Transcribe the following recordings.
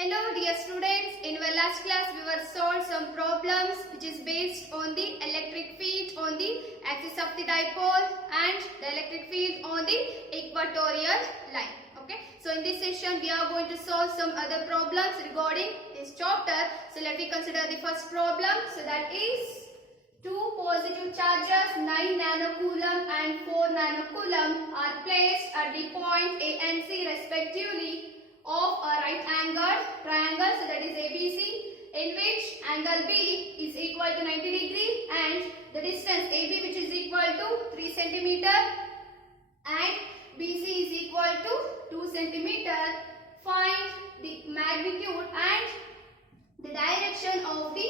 Hello dear students, in our last class we were solved some problems which is based on the electric field on the axis of the dipole and the electric field on the equatorial line. Okay, so in this session we are going to solve some other problems regarding this chapter. So let me consider the first problem. So that is two positive charges 9 nanocoulomb and 4 nanocoulomb are placed at the point A and C respectively of a right angled triangle, so that is ABC, in which angle B is equal to 90 degree and the distance AB which is equal to 3 centimeter and BC is equal to 2 centimeter. Find the magnitude and the direction of the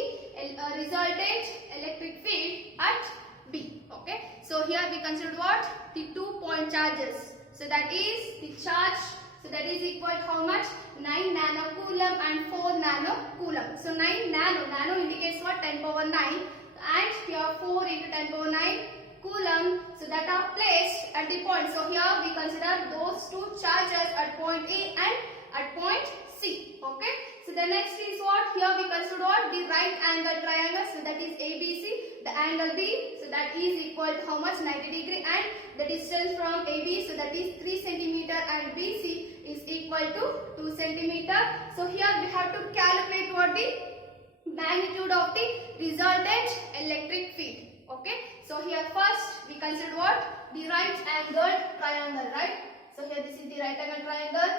resultant electric field at B. Okay, so here we consider what? The 2 point charges. So that is the charge. So that is equal to how much? 9 nanocoulomb and 4 nanocoulomb. So 9 nano indicates what? 10 power 9 and here 4 into 10 power 9 coulomb. So that are placed at the point. So here we consider those two charges at point A and at point C. Okay. So the next is what? Here we consider what? The right angle triangle. So that is ABC. The angle B. So that is equal to how much? 90 degree and the distance from AB. So that is 3 centimeter and BC is equal to 2 centimeter. So here we have to calculate what the magnitude of the resultant electric field. Okay. So here first we consider what? The right angled triangle, right? So here this is the right angled triangle.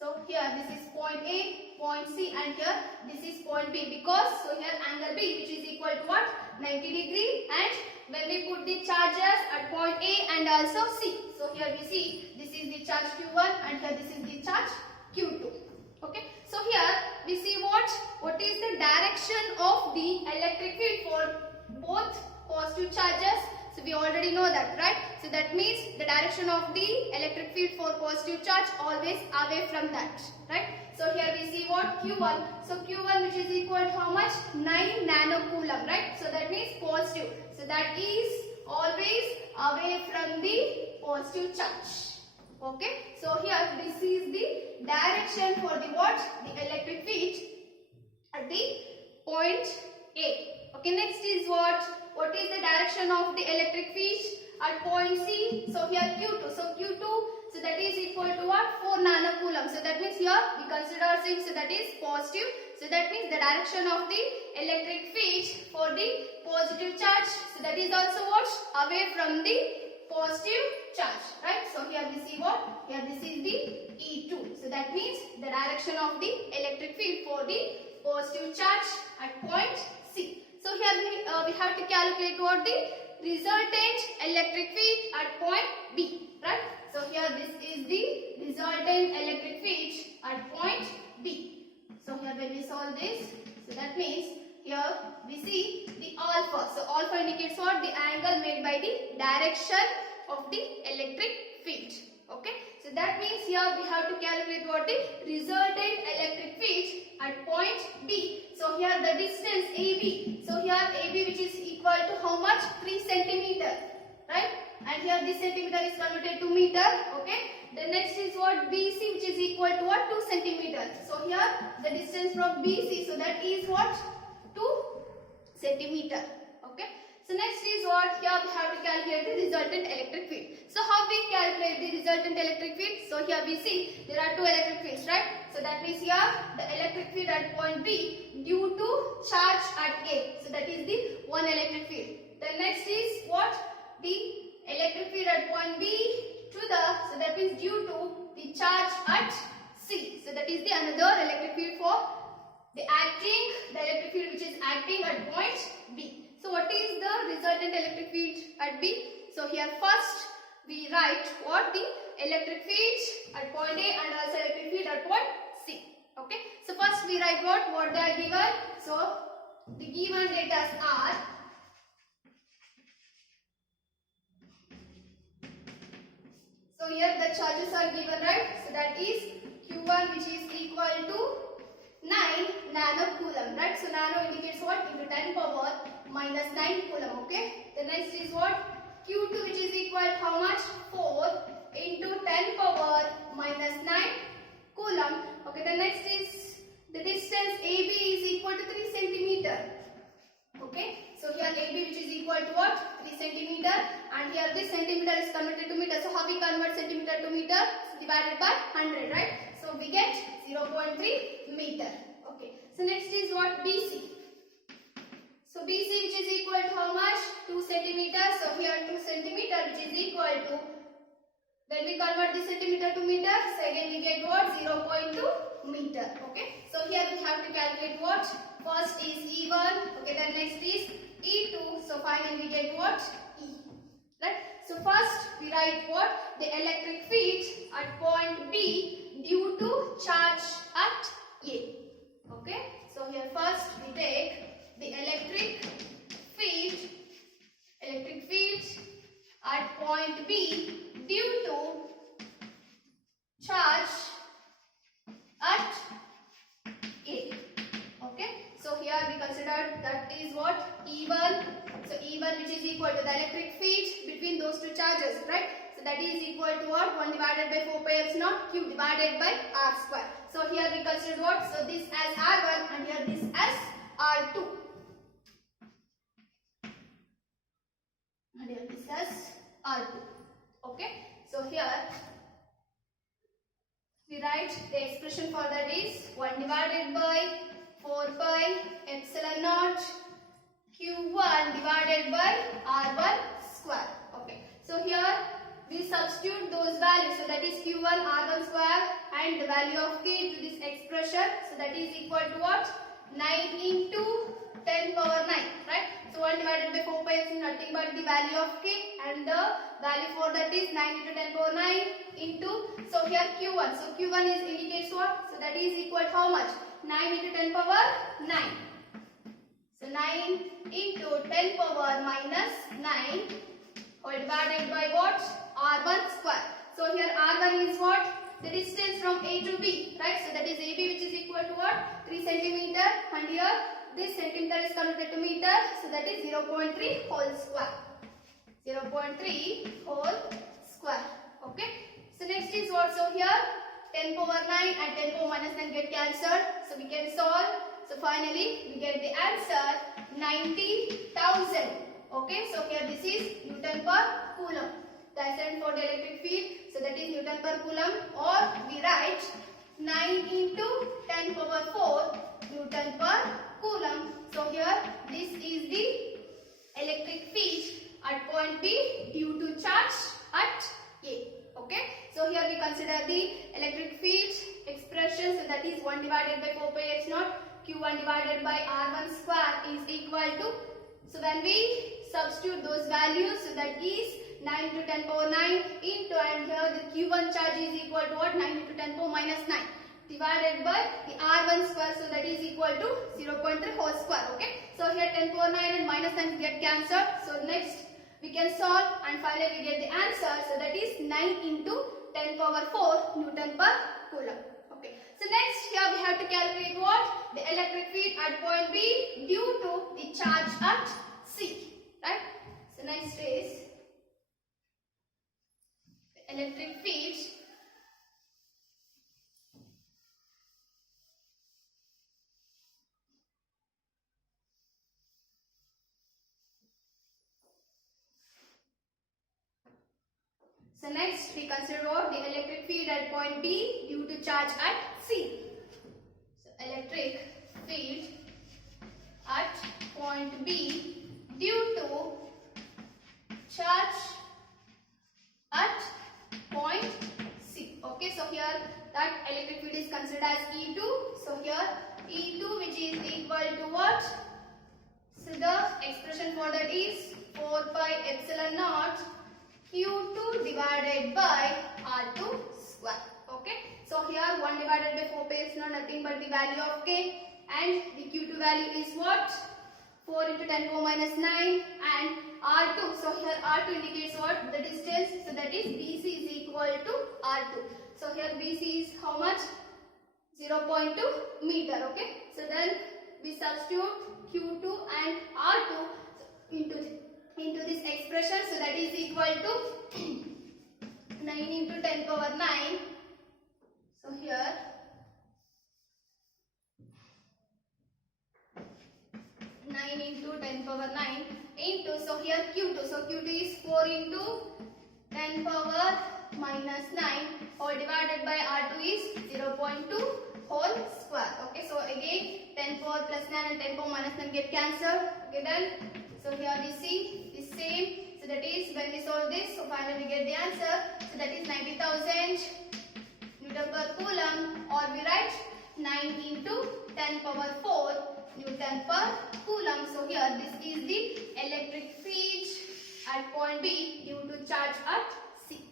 So here this is point A, point C and here this is point B, because so here angle B which is equal to what? 90 degree, and when we put the charges at point A and also C. So here we see this is the charge Q1 and here this is the charge Q2. Okay. So here we see what is the direction of the electric field for both positive charges. So we already know that, right? So that means the direction of the electric field for positive charge always away from that, right? So here we see what? Q1. So Q1 which is equal to how much? 9 nanocoulomb, right? So that means positive. So that is always away from the positive charge. Okay. So here this is the direction for the what? The electric field at the point A. Okay, next is what? What is the direction of the electric field at point C? So here Q2. So Q2, so that is equal to what? 4 nanocoulomb. So that means here we consider since so that is positive. So that means the direction of the electric field for the positive charge. So that is also what? Away from the positive charge, right? So here we see what? Here this is the E2. So that means the direction of the electric field for the positive charge at point C. So here we have to calculate what the resultant electric field at point B, right? So here this is the resultant electric field at point B. So here when we solve this, so that means here we see the alpha. So alpha indicates what? The angle made by the direction of the electric field. Okay. So that means here we have to calculate what the resultant electric field at point B. So here the distance AB. So here AB which is equal to how much? 3 centimeter, right? And here this centimeter is converted to meter. Okay. The next is what? BC which is equal to what? 2 centimeter. So here the distance from BC. So that is what? 2 centimeter. Okay. So next is what? Here we have to calculate the resultant electric field. So how we calculate the resultant electric field? So here we see there are two electric fields, right? So that means here the electric field at point B due to charge at A. So that is the one electric field. The next is what? The electric field at point B to the, so that means due to the charge at C. So that is the another electric field for the electric field which is acting at point B. So what is the resultant electric field at B? So here first we write what? The electric field at point A and also electric field at point C. Okay. So first we write what they are given. So the given letters are so here the charges are given, right? So that is Q1 which is equal to 9 nanocoulomb, right? So nano indicates what? Into 10 power minus 9 coulomb. Okay. The next is what? Q2 which is equal to how much? 4 into 10 we convert centimeter to meter? Divided by 100, right? So we get 0.3 meter. Okay. So next is what? BC. So BC, which is equal to how much? 2 centimeters. So here 2 centimeter, which is equal to, when we convert the centimeter to meter, so again we get what? 0.2 meter. Okay. So here we have to calculate what? First is E1. Okay. Then next is E2. So finally we get what? E. Right. So first we write what? The electric field at point B due to charge at A. Okay. So here first we take the electric field at point B due to charge at A. Okay. So here we consider that is what? E1. So E1, which is equal to the electric field between those two charges, right? So that is equal to what? 1 divided by 4 pi epsilon Q divided by R square. So here we consider what? So this as R1 and here this as R2. And here this as R2. Okay. So here we write the expression for that is 1 divided by 4 pi epsilon naught Q1 divided by R1 square. Okay. So here we substitute those values. So that is Q1 R1 square and the value of K to this expression. So that is equal to what? 9 into 10 power 9. Right. So 1 divided by 4 pi is nothing but the value of K and the value for that is 9 into 10 power 9 into, so here Q1. So Q1 is indicates what? So that is equal to how much? 9 into 10 power 9. So 9 into 10 power minus 9 or divided by what? R1 square. So here R1 is what? The distance from A to B, right? So that is AB, which is equal to what? 3 centimeter, and here this centimeter is converted to meter. So that is 0.3 whole square. 0.3 whole square. Okay. So next is what? So here 10 power 9 and 10 power minus 9 get cancelled. So we can solve. So finally we get the answer 90,000. Okay. So here this is Newton per Coulomb. The answer for the electric field. So that is Newton per Coulomb, or we write 9 into 10 power 4 Newton per Coulomb. So here this is the electric field at point B due to charge at A. Okay. So here we consider the electric field expression. So that is 1 divided by 4 pi epsilon Q1 divided by R1 square is equal to, so when we substitute those values, so that is 9 to 10 power 9 into, and here the Q1 charge is equal to what? 9 into 10 power minus 9 divided by the R1 square, so that is equal to 0.3 whole square. Okay. So here 10 power 9 and minus 9 get cancelled. So next we can solve and finally we get the answer. So that is 9 into 10 power 4 Newton per Coulomb. Okay. So next here we have to calculate what? The electric field at point B due to the charge at C. Right. So next is the electric field So next we consider what? The electric field at point B due to charge at C. So electric field at point B due to charge at point C. Okay, so here that electric field is considered as E2. So here E2, which is equal to what? So the expression for that is 4 pi epsilon naught Q2 divided by R2 square. Okay. So here 1 divided by 4 pi is nothing but the value of K, and the Q2 value is what? 4 into 10 power minus 9 and R2. So here R2 indicates what? The distance. So that is BC is equal to R2. So here BC is how much? 0.2 meter. Okay. So then we substitute Q2 and R2 into this expression. So that is equal to 9 into 10 power 9. So here 9 into 10 power 9 into, so here Q2. So Q2 is 4 into 10 power minus 9 whole divided by R2 is 0.2 whole square. Okay, so again 10 power plus 9 and 10 power minus 9 get cancelled. Okay, done. So here we see the same. So that is when we solve this, so finally we get the answer. So that is 90,000 Newton per Coulomb, or we write 9 into 10 power 4 Newton per Coulomb. So here this is the electric field at point B due to charge at C.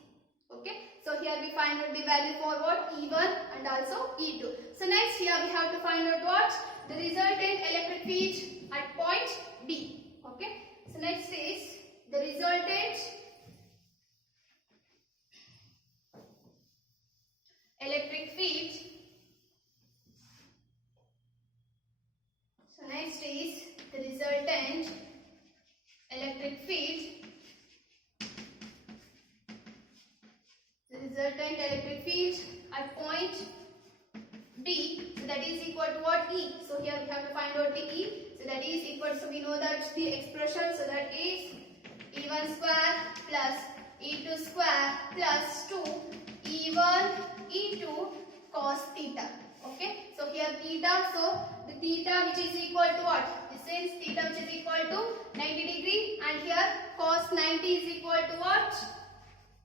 Okay, so here we find out the value for what? E1 and also E2. So next here we have to find out what? The resultant electric field at point B. Okay, so next is the resultant electric field. So next is the resultant electric field. The resultant electric field at point B, so that is equal to what? E. So here we have to find out the E. So that is equal, so we know that the expression, so that is E1 square plus E2 square plus 2 E1 E2 cos theta. Okay, so here theta, so the theta which is equal to what? This is theta which is equal to 90 degree, and here cos 90 is equal to what?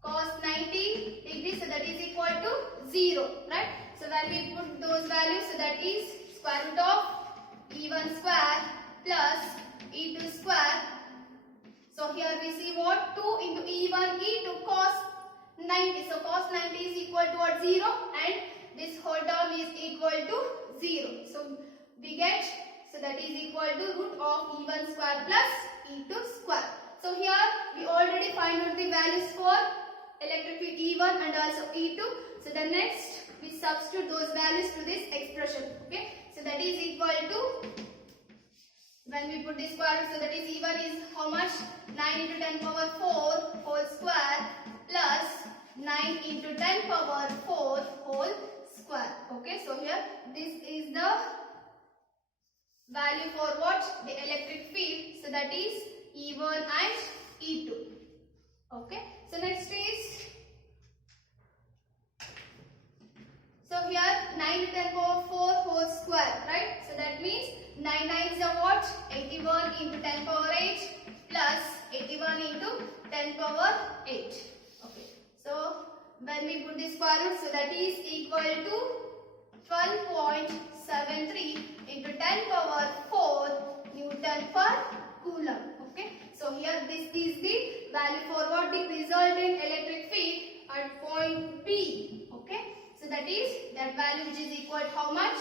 Cos 90 degree, so that is equal to 0, right? So when we put those values, so that is square root of E1 square plus E2 square. So here we see what? 2 into E1 E2 cos 90. So cos 90 is equal to what? 0, and this whole term is equal to 0. So we get, so that is equal to root of E1 square plus E2 square. So here we already find out the values for electric field E1 and also E2. So the next we substitute those values to this expression. Okay, so that is equal to, when we put this square root, so that is E1 is how much? 9 into 10 power 4 whole square plus 9 into 10 power 4 whole square. Okay, so here this is the value for what? The electric field. So that is E1 and E2. Okay, so next is, so here 9 to 10 power 4 whole square, right? So that means 9 nines are what? 81 into 10 power 8 plus 81 into 10 power 8. Okay, so when we put this square root, so that is equal to 12.73 into 10 power 4 Newton per Coulomb. Okay, so here this is the value for what? The resultant electric field at point B. Okay, so that is that value which is equal to how much?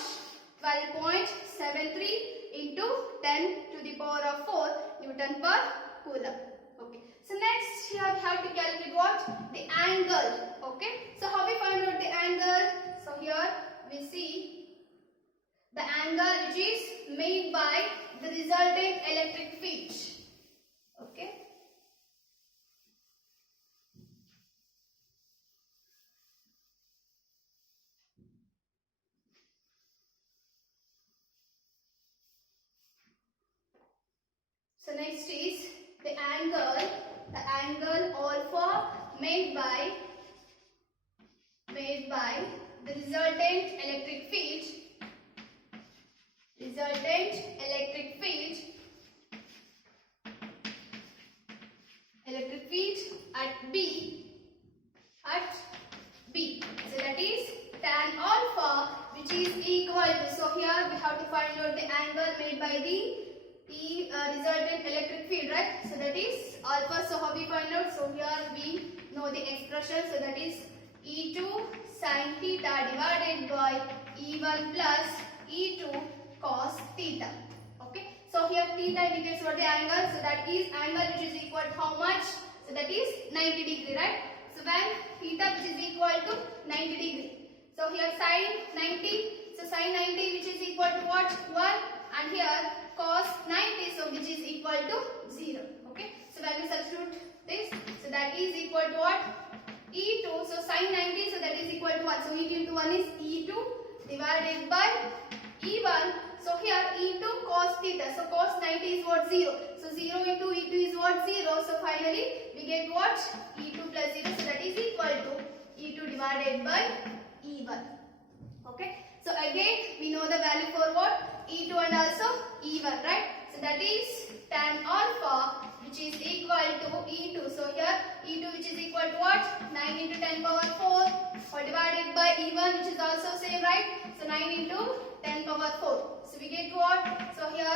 12.73 into 10 to the power of 4 Newton per Coulomb. Okay, so next here we have to calculate what? The angle. Okay, so how we find out the angle? So here we see the angle which is made by the resultant electric field. Okay, so next is the angle alpha made by the resultant electric field at B. So that is tan alpha, which is equal to, so here we have to find out the angle made by the resultant electric field, right? So that is alpha. So how we find out? So here we know the expression, so that is E2 sin theta divided by E1 plus E2 cos theta. Okay, so here theta indicates what? The angle, so that is angle which is equal to how much? So that is 90 degree, right? So when theta which is equal to 90 degree, so here sin 90, so sin 90 which is equal to what? 1, and here cos 90, so which is equal to 0. Okay, so when we substitute this, so that is equal to what? E2, so sin 90, so that is equal to 1. So E2 into 1 is E2 divided by E1. So here E2 cos theta, so cos 90 is what? 0. So 0 into E2 is what? 0. So finally we get what? E2 plus 0, so that is equal to divided by E1. Okay. So again we know the value for what? E2 and also E1, right? So that is tan alpha which is equal to E2. So here E2 which is equal to what? 9 into 10 power 4 or divided by E1 which is also same, right? So 9 into 10 power 4. So we get what? So here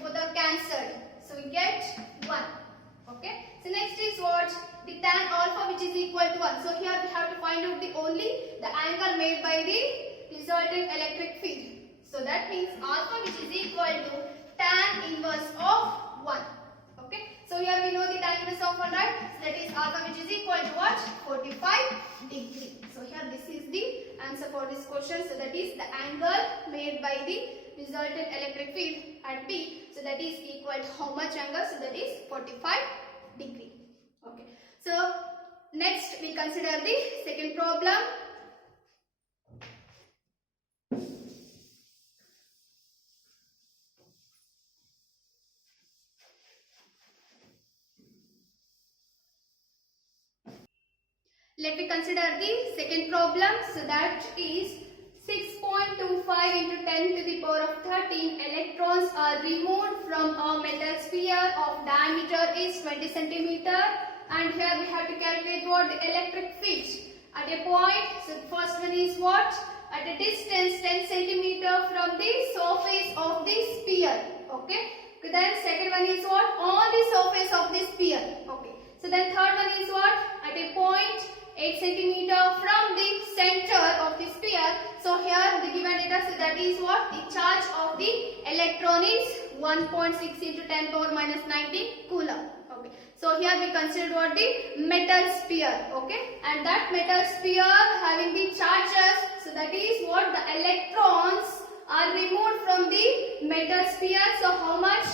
both are cancelled. So we get 1. Okay. So next is what? The tan alpha which is equal to 1. So here we have to find out the angle made by the resultant electric field. So that means alpha which is equal to tan inverse of 1. Okay. So here we know the tan inverse of 1, right? So that is alpha which is equal to what? 45 degree. So here this is the answer for this question. So that is the angle made by the resultant electric field at P. So that is equal to how much angle? So that is 45 degree. Okay. So next we consider the second problem. Let me consider the second problem. So that is 6.25 into 10 to the power of 13 electrons are removed from a metal sphere of diameter is 20 centimeter, and here we have to calculate what? The electric field at a point. So the first one is what? At a distance 10 centimeter from the surface of the sphere. Okay. Then second one is what? On the surface of the sphere. Okay. So then third one is what? At a point 8 centimeter from the center of the sphere. So here the given data, so that is what? The charge of the electron is 1.6 into 10 power minus 19 coulomb. Okay. So here we consider what? The metal sphere. Okay. And that metal sphere having the charges, so that is what? The electrons are removed from the metal sphere. So how much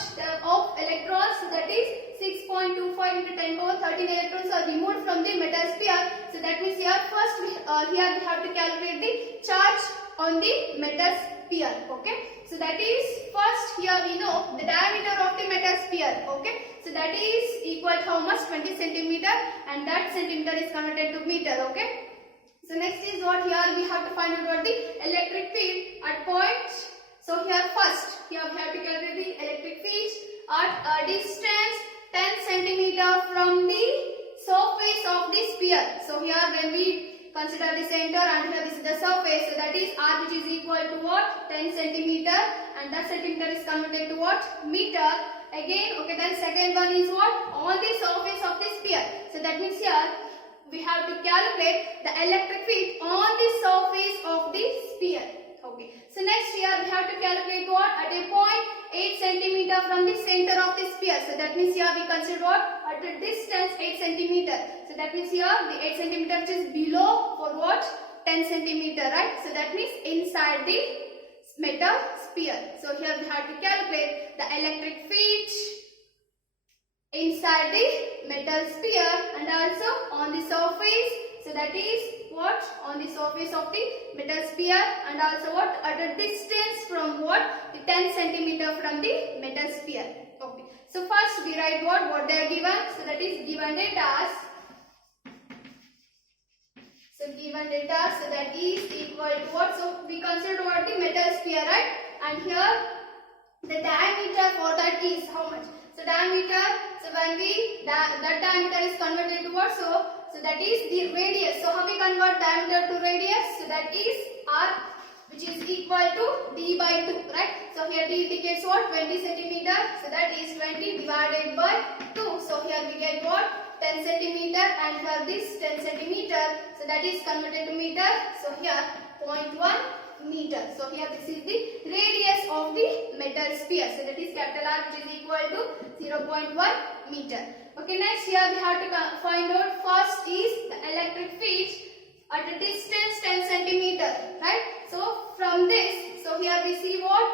of electrons? So that is 6.25 into 10 power 13 electrons are removed from the metal sphere. So that means here first here we have to calculate the charge on the metal sphere. Okay. So that is first here we know the diameter of the metal sphere. Okay. So that is equal to how much? 20 centimeter, and that centimeter is converted to meter. Okay. So next is what? Here we have to find out what? The electric field at point. So here first here we have to calculate the electric field at a distance 10 centimeter from the surface of the sphere. So here when we consider the center and here this is the surface, so that is R which is equal to what? 10 centimeter, and that centimeter is converted to what? Meter. Again, okay, then second one is what? On the surface of the sphere. So that means here we have to calculate the electric field on the surface of the sphere. Okay. So next here we have to calculate what? At a point 8 centimeter from the center of the sphere. So that means here we consider what? At a distance 8 centimeter. So that means here the 8 centimeter which is below for what? 10 centimeter, right? So that means inside the metal sphere. So here we have to calculate the electric field inside the metal sphere and also on the surface. So that is what? On the surface of the metal sphere, and also what? At a distance from what? The 10 centimeter from the metal sphere. Okay. So first we write what? What they are given. So that is given data. So given data, so that is equal to what? So we consider what? The metal sphere, right? And here the diameter for that is how much? So diameter, so when we, that diameter is converted to what? So that is the radius. So how we convert diameter to radius? So that is R which is equal to D by 2, right? So here D indicates what? 20 centimeter. So that is 20 divided by 2. So here we get what? 10 centimeter, and here this 10 centimeter. So that is converted to meter. So here 0.1 meter. So here this is the radius of the metal sphere. So that is capital R which is equal to 0.1 meter. Okay, next here we have to find out first is the electric field at a distance 10 centimeter, right? So from this, so here we see what?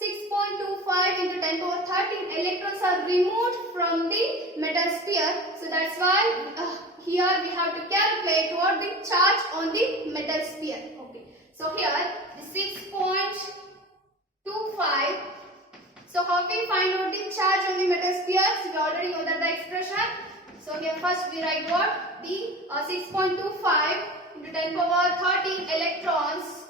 6.25 into 10 power 13 electrons are removed from the metal sphere. So that's why here we have to calculate what? The charge on the metal sphere. Okay. So here the 6.25. So how we find out the charge on the metal sphere? So we already know that the expression. So here first we write what? The 6.25 into into 10 power 13 electrons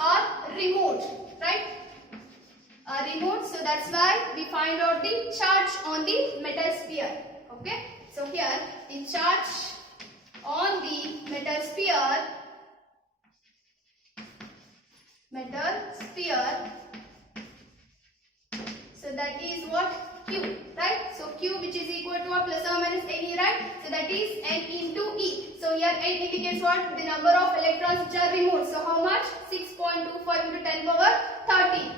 are removed, right? Are removed. So that's why we find out the charge on the metal sphere. Okay. So here the charge on the metal sphere. So that is what? Q, right? So Q, which is equal to what? Plus or minus NE, right? So that is N into E. So here N indicates what? The number of electrons which are removed. So how much? 6.25 into 10 power 13.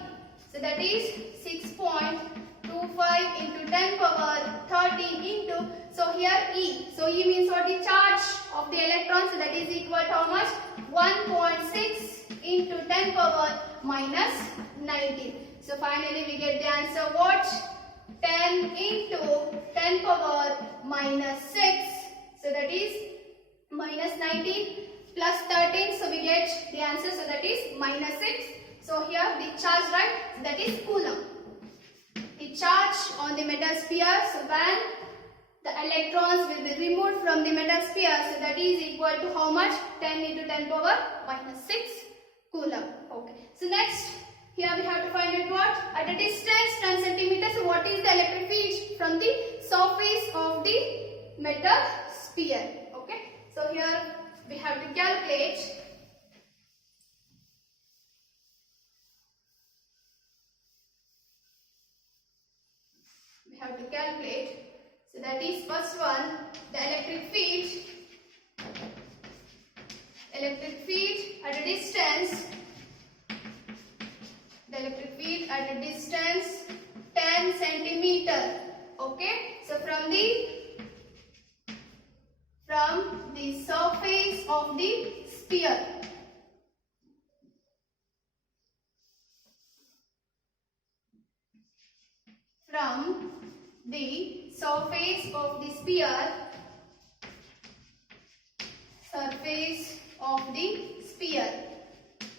So that is 6.25 into 10 power 13 into, so here E. So E means what? The charge of the electrons. So that is equal to how much? 1.6 into 10 power minus 19. So finally we get the answer what? 10 into 10 power minus 6. So that is minus 19 plus 13. So we get the answer. So that is minus 6. So here the charge, right? That is Coulomb. The charge on the metal sphere. So when the electrons will be removed from the metal sphere. So that is equal to how much? 10 into 10 power minus 6 Coulomb. Okay. So next, here we have to find out what? At a distance 10 centimeters. So what is the electric field from the surface of the metal sphere? Okay. So here we have to calculate. So that is first one, the electric field at a distance. The electric field at a distance 10 centimeter. Okay. So from the surface of the sphere. From the surface of the sphere.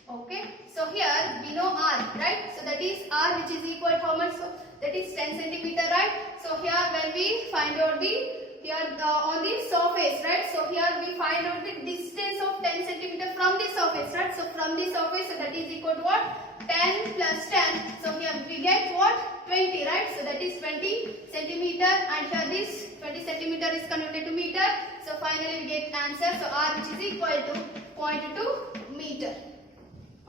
Okay. So here we know R, right? So that is R, which is equal to how much? So that is 10 centimeter, right? So here when we find out on the surface, right? So here we find out the distance of 10 centimeter from the surface, right? So from the surface, so that is equal to what? 10 plus 10. So here we get what? 20, right? So that is 20 centimeter, and here this 20 centimeter is converted to meter. So finally we get answer. So R, which is equal to 0.2 meter.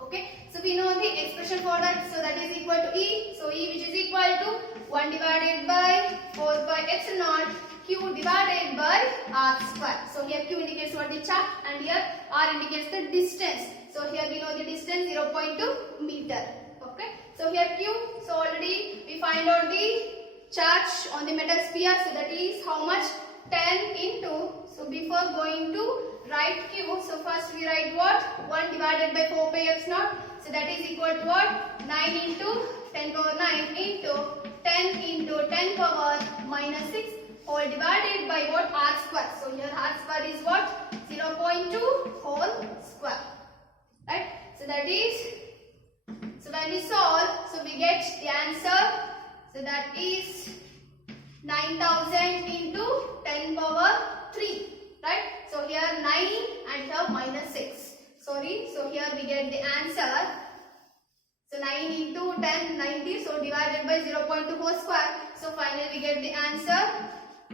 Okay. So we know the expression for that. So that is equal to E. So E, which is equal to 1 divided by 4 pi epsilon naught Q divided by R square. So here Q indicates what? The charge, and here R indicates the distance. So here we know the distance 0.2 meter. Okay. So here Q. So already we find out the charge on the metal sphere. So that is how much? 10 into. So before going to write Q, so first we write what? 1 divided by 4 pi epsilon naught. So that is equal to what? 9 into 10 power 9 into 10 into 10 power minus 6 whole divided by what? R square. So here R square is what? 0.2 whole square. Right? So that is, so when we solve, so we get the answer. So that is 9000 into 10 power 3. Right? So here 9 and here minus 6. Sorry. So here we get the answer. So 9 into 10, 90. So divided by 0.2 whole square. So finally we get the answer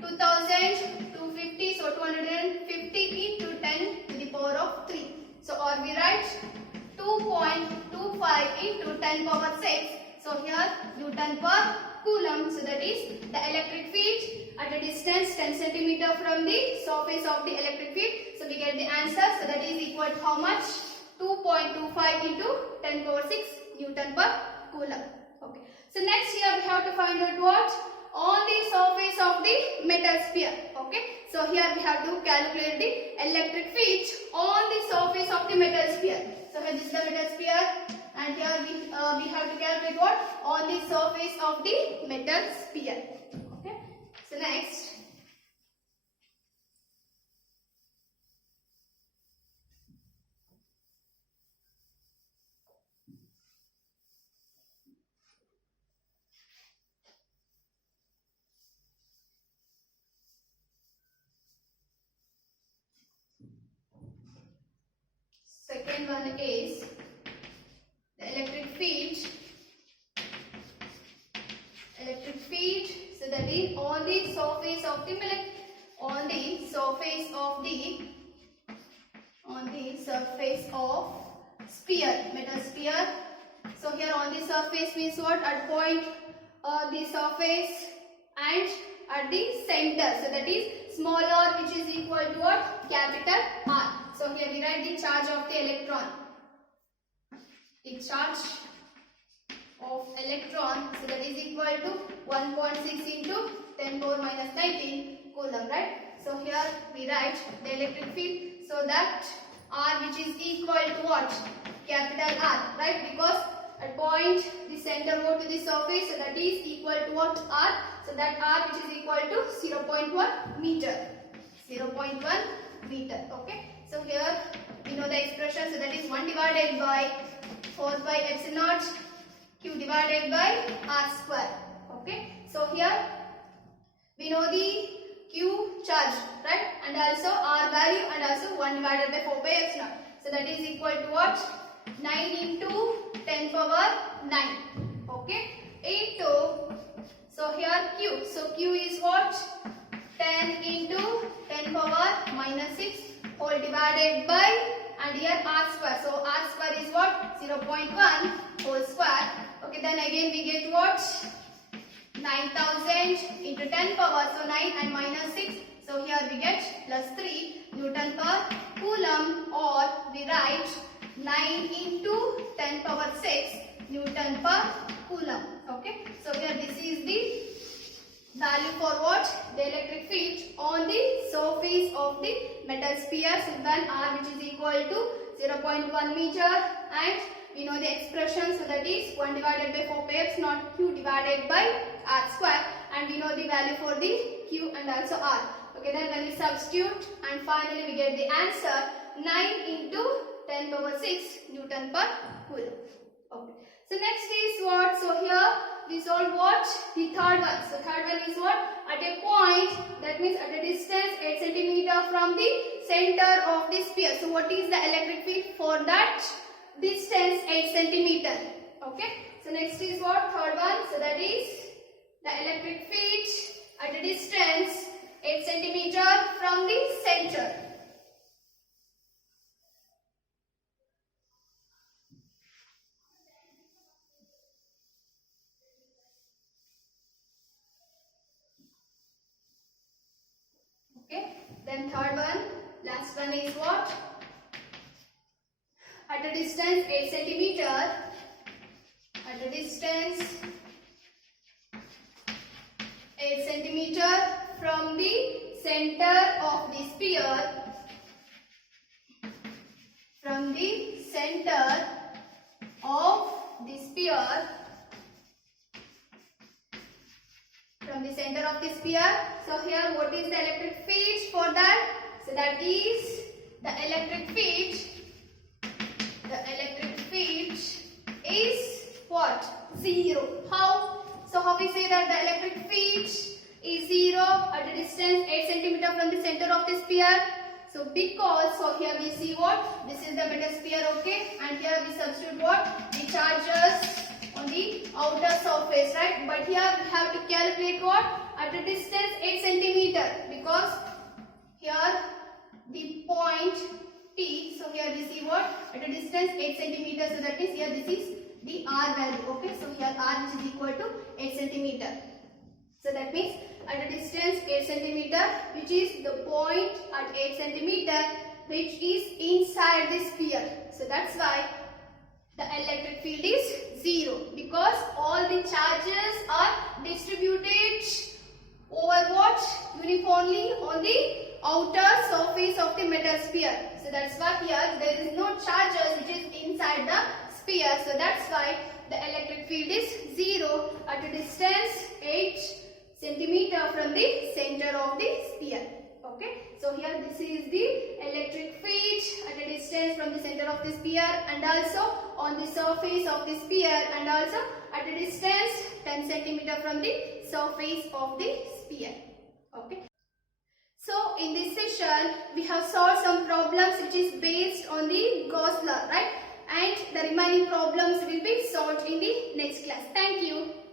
2250. So 250 into 10 to the power of 3. So or we write 2.25 into 10 power 6. So here Newton per Coulomb. So that is the electric field at a distance 10 centimeter from the surface of the electric field. So we get the answer. So that is equal to how much? 2.25 into 10 power 6 Newton per Coulomb. Okay. So next here we have to find out what? On the surface of the metal sphere. Okay. So here we have to calculate the electric field on the surface of the metal sphere. So here this is the metal sphere, and here we have to calculate what? On the surface of the metal sphere. Okay. So next. Second one is the electric field. Electric field. So that is on the surface of the sphere, metal sphere. So here on the surface means what? At point the surface and at the center. So that is small r, which is equal to what? Capital R. So here we write the charge of the electron. The charge of electron, so that is equal to 1.6 into 10 power minus 19 coulomb, right? So here we write the electric field, so that R, which is equal to what? Capital R, right? Because at point the center go to the surface, so that is equal to what? R. So that R, which is equal to 0.1 meter. 0.1 meter. Okay. So here we know the expression, so that is 1 divided by 4 by epsilon naught Q divided by R square. Okay. So here we know the Q charge, right? And also R value, and also 1 divided by 4 by epsilon naught. So that is equal to what? 9 into 10 power 9. Okay. Into, so here Q. So Q is what? 10 into 10 power minus 6 whole divided by, and here R square. So R square is what? 0.1 whole square. Okay, then again we get what? 9000 into 10 power. So 9 and minus 6. So here we get plus 3 Newton per coulomb, or we write 9 into 10 power 6 Newton per coulomb. Okay, so here this is the value for what? The electric field on the surface of the metal sphere, so then R, which is equal to 0.1 meter, and we know the expression, so that is 1 divided by 4 pi epsilon naught Q divided by R square, and we know the value for the Q and also R. Okay, then when we substitute, and finally we get the answer 9 into 10 power 6 Newton per coulomb. Okay. So next is what? So here we solve what? The third one. So third one is what? At a point, that means at a distance 8 cm from the center of the sphere. So what is the electric field for that distance 8 cm? Okay. So next is what? Third one. So that is the electric field at a distance 8 cm from the center. Okay, then third one, last one is what? At a distance 8 cm, at a distance 8 cm from the center of the sphere, from the center of the sphere, from the center of the sphere. So here what is the electric field for that? So that is the electric field. The electric field is what? 0. How? So how we say that the electric field is 0 at a distance 8 cm from the center of the sphere? So because, so here we see what? This is the metal sphere, okay? And here we substitute what? The charges on the outer surface, right? But here we have to calculate what? At a distance 8 cm, because here the point T, so here we see what? At a distance 8 cm, so that means here this is the R value, okay? So here R, which is equal to 8 cm. So that means at a distance 8 cm, which is the point at 8 cm, which is inside the sphere. So that's why the electric field is 0, because all the charges are distributed over what? Uniformly on the outer surface of the metal sphere. So that's why here there is no charges which is inside the sphere. So that's why the electric field is 0 at a distance 8 cm from the center of the sphere. Okay. So here this is the electric field at a distance from the center of the sphere, and also on the surface of the sphere, and also at a distance 10 cm from the surface of the sphere. Okay. So in this session we have solved some problems which is based on the the Gauss law, right? And the remaining problems will be solved in the next class. Thank you.